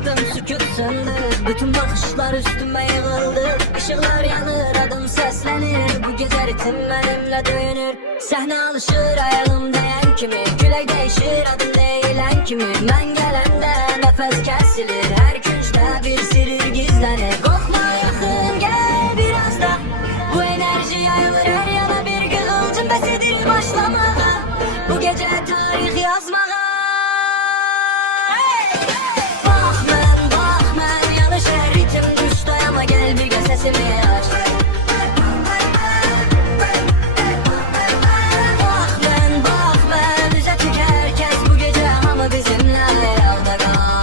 Baktım sükut söndü, bütün bakışlar üstüme yığıldı. Işıklar yanır, adım seslenir, bu gece ritim benimle dönür. Sahne alışır ayağım değen kimi, külək değişir adım değilen kimi. Ben gelende nefes kesilir, her küncde bir sır gizlenir. Korkma yakın gel biraz da, bu enerji yayılır her yana, bir kıvılcım besidir başlamaya. Bu gece tarih yazmaya. Sesimi aç. Bak ben bize tük herkes bu gece ama bizimle yolda kal.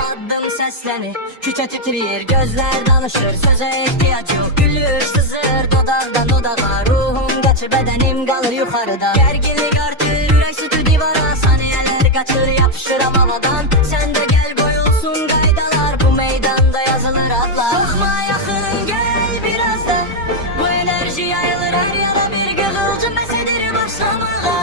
Adım seslenir, küçe titriyir, gözler danışır, söze ihtiyaç yok. Gülür sızır dodakdan dodağa, ruhum kaçır bedenim kalır yukarıda. Gerginlik artır, yürek sütür divara, saniyeler kaçır yapışır havadan. Sen de gel koyulsun kaydalar, bu meydanda yazılır adlar. Korkma yakın gel biraz da, bu enerji yayılır her yana, bir kıvılcım besidir başlamaya.